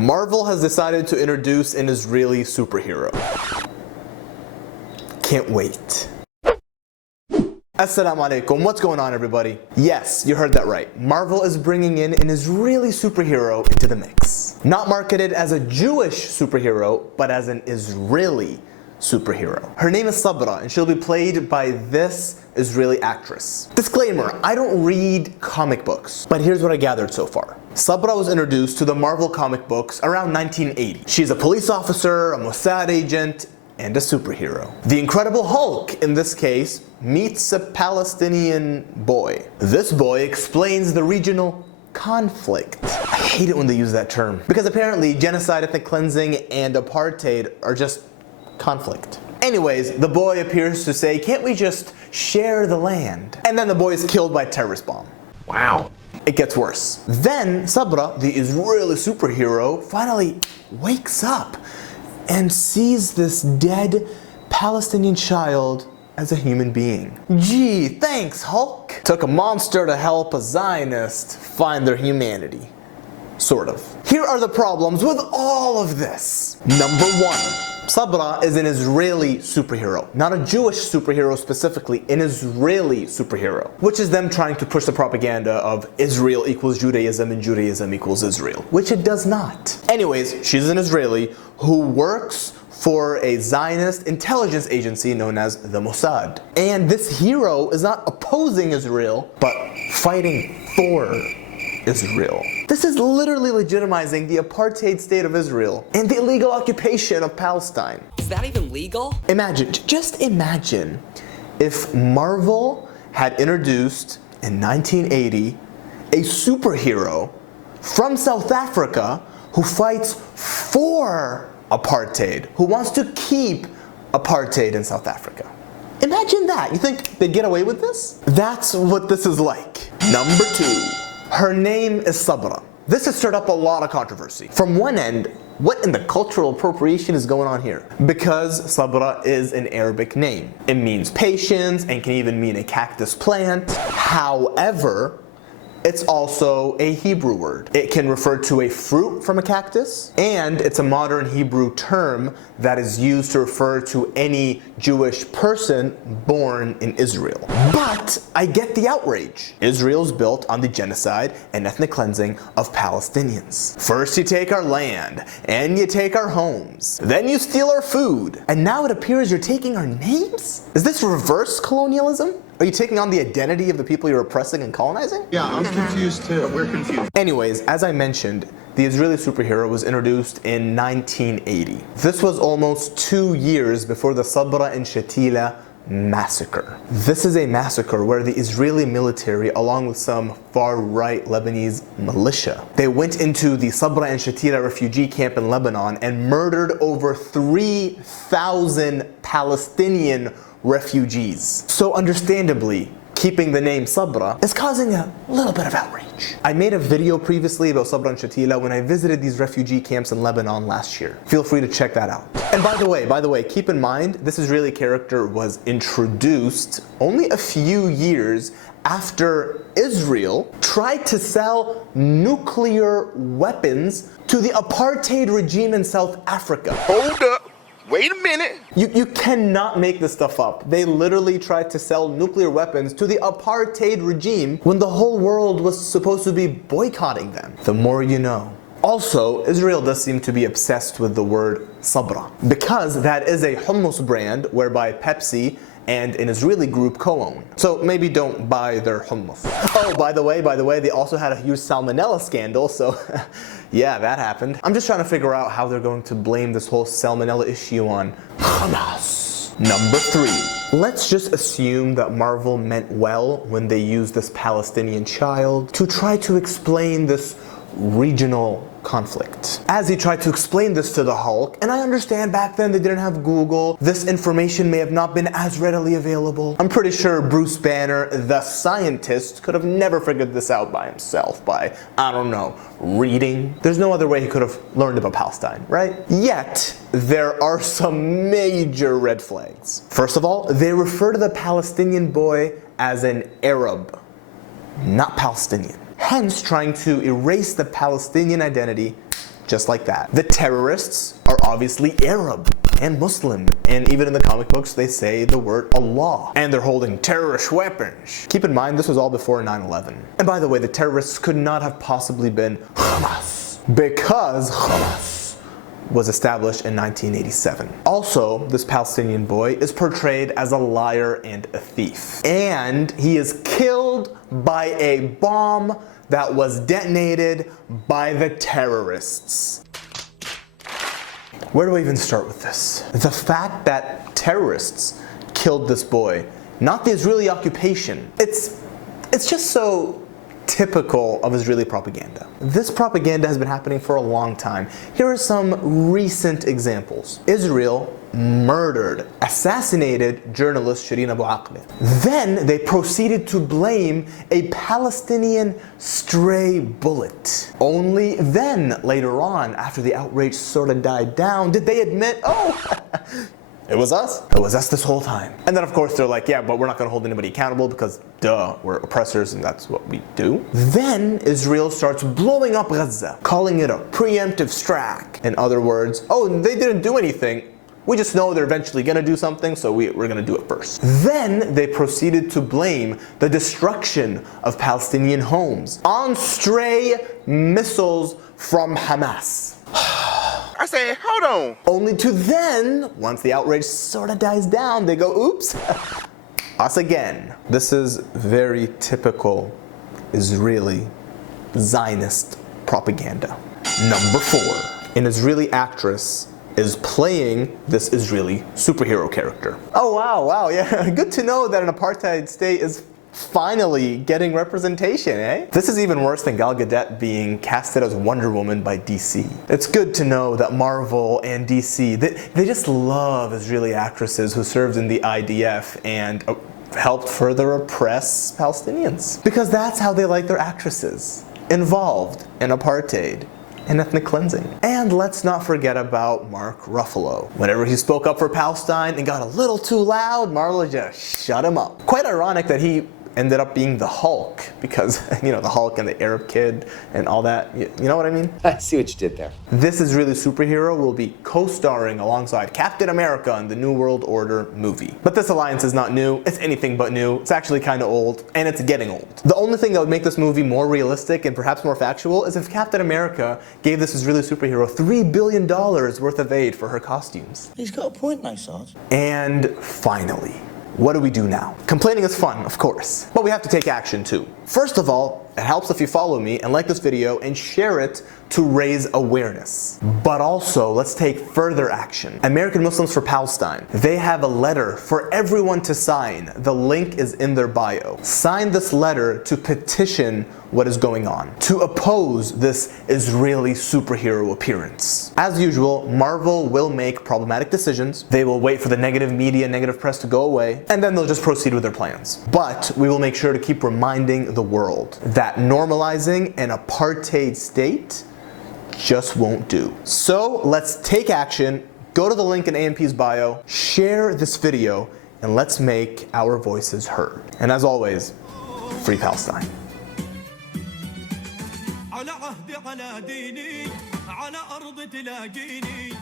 Marvel has decided to introduce an Israeli superhero. Can't wait. Assalamu alaikum, what's going on everybody? Yes, you heard that right. Marvel is bringing in an Israeli superhero into the mix. Not marketed as a Jewish superhero, but as an Israeli superhero. Her name is Sabra, and she'll be played by this Israeli actress. Disclaimer, I don't read comic books, but here's what I gathered so far. Sabra was introduced to the Marvel comic books around 1980. She's a police officer, a Mossad agent, and a superhero. The Incredible Hulk, in this case, meets a Palestinian boy. This boy explains the regional conflict. I hate it when they use that term, because apparently genocide, ethnic cleansing, and apartheid are just conflict. Anyways, the boy appears to say, can't we just share the land? And then the boy is killed by a terrorist bomb. Wow. It gets worse. Then Sabra, the Israeli superhero, finally wakes up and sees this dead Palestinian child as a human being. Gee, thanks Hulk. Took a monster to help a Zionist find their humanity. Sort of. Here are the problems with all of this. Number one, Sabra is an Israeli superhero, not a Jewish superhero specifically, an Israeli superhero, which is them trying to push the propaganda of Israel equals Judaism and Judaism equals Israel, which it does not. Anyways, she's an Israeli who works for a Zionist intelligence agency known as the Mossad. And this hero is not opposing Israel, but fighting for Israel. This is literally legitimizing the apartheid state of Israel and the illegal occupation of Palestine. Is that even legal? Imagine, just imagine if Marvel had introduced in 1980 a superhero from South Africa who fights for apartheid, who wants to keep apartheid in South Africa. Imagine that. You think they'd get away with this? That's what this is like. Number two. Her name is Sabra. This has stirred up a lot of controversy. From one end, what in the cultural appropriation is going on here? Because Sabra is an Arabic name. It means patience and can even mean a cactus plant. However, it's also a Hebrew word. It can refer to a fruit from a cactus, and it's a modern Hebrew term that is used to refer to any Jewish person born in Israel. But I get the outrage. Israel's built on the genocide and ethnic cleansing of Palestinians. First you take our land, and you take our homes. Then you steal our food. And now it appears you're taking our names? Is this reverse colonialism? Are you taking on the identity of the people you're oppressing and colonizing? Yeah, I'm confused too. We're confused. Anyways, as I mentioned, the Israeli superhero was introduced in 1980. This was almost 2 years before the Sabra and Shatila massacre. This is a massacre where the Israeli military, along with some far-right Lebanese militia, they went into the Sabra and Shatila refugee camp in Lebanon and murdered over 3,000 Palestinian refugees. So understandably, keeping the name Sabra is causing a little bit of outrage. I made a video previously about Sabra and Shatila when I visited these refugee camps in Lebanon last year. Feel free to check that out. And by the way, keep in mind, this Israeli character was introduced only a few years after Israel tried to sell nuclear weapons to the apartheid regime in South Africa. Hold up. Wait a minute. You cannot make this stuff up. They literally tried to sell nuclear weapons to the apartheid regime when the whole world was supposed to be boycotting them. The more you know. Also, Israel does seem to be obsessed with the word Sabra, because that is a hummus brand whereby Pepsi and an Israeli group co-own. So maybe don't buy their hummus. Oh, by the way, they also had a huge salmonella scandal, so yeah, that happened. I'm just trying to figure out how they're going to blame this whole salmonella issue on Hamas. Number three. Let's just assume that Marvel meant well when they used this Palestinian child to try to explain this regional conflict. As he tried to explain this to the Hulk, and I understand back then they didn't have Google, this information may have not been as readily available. I'm pretty sure Bruce Banner, the scientist, could have never figured this out by himself by, I don't know, reading. There's no other way he could have learned about Palestine, right? Yet, there are some major red flags. First of all, they refer to the Palestinian boy as an Arab, not Palestinian. Hence trying to erase the Palestinian identity just like that. The terrorists are obviously Arab and Muslim, and even in the comic books they say the word Allah, and they're holding terrorist weapons. Keep in mind this was all before 9/11. And by the way, the terrorists could not have possibly been Hamas, because Hamas was established in 1987. Also, this Palestinian boy is portrayed as a liar and a thief, and he is killed by a bomb that was detonated by the terrorists. Where do I even start with this? The fact that terrorists killed this boy, not the Israeli occupation. It's just so typical of Israeli propaganda. This propaganda has been happening for a long time. Here are some recent examples. Israel murdered, assassinated journalist Shireen Abu Akleh. Then they proceeded to blame a Palestinian stray bullet. Only then, later on, after the outrage sort of died down, did they admit, oh, it was us. It was us this whole time. And then of course they're like, yeah, but we're not gonna hold anybody accountable because duh, we're oppressors and that's what we do. Then Israel starts blowing up Gaza, calling it a preemptive strike. In other words, oh, they didn't do anything. We just know they're eventually gonna do something, so we're gonna do it first. Then they proceeded to blame the destruction of Palestinian homes on stray missiles from Hamas. I said, hold on. Only to then, once the outrage sort of dies down, they go, oops, us again. This is very typical Israeli Zionist propaganda. Number 4, an Israeli actress is playing this Israeli superhero character. Oh wow, yeah, good to know that an apartheid state is finally getting representation, eh? This is even worse than Gal Gadot being casted as Wonder Woman by DC. It's good to know that Marvel and DC, they just love Israeli actresses who served in the IDF and helped further oppress Palestinians. Because that's how they like their actresses, involved in apartheid and ethnic cleansing. And let's not forget about Mark Ruffalo. Whenever he spoke up for Palestine and got a little too loud, Marvel just shut him up. Quite ironic that he ended up being the Hulk, because, you know, the Hulk and the Arab kid and all that, you know what I mean? I see what you did there. This Israeli superhero will be co-starring alongside Captain America in the New World Order movie. But this alliance is not new, it's anything but new, it's actually kind of old, and it's getting old. The only thing that would make this movie more realistic and perhaps more factual is if Captain America gave this Israeli superhero $3 billion worth of aid for her costumes. He's got a point, though, Sarge. And finally, what do we do now? Complaining is fun, of course, but we have to take action too. First of all, it helps if you follow me and like this video and share it to raise awareness. But also, let's take further action. American Muslims for Palestine, they have a letter for everyone to sign. The link is in their bio. Sign this letter to petition what is going on, to oppose this Israeli superhero appearance. As usual, Marvel will make problematic decisions. They will wait for the negative media, negative press to go away, and then they'll just proceed with their plans. But we will make sure to keep reminding the world that normalizing an apartheid state just won't do. So let's take action, go to the link in AMP's bio, share this video, and let's make our voices heard. And as always, free Palestine. على عهدي على ديني على أرض تلاقيني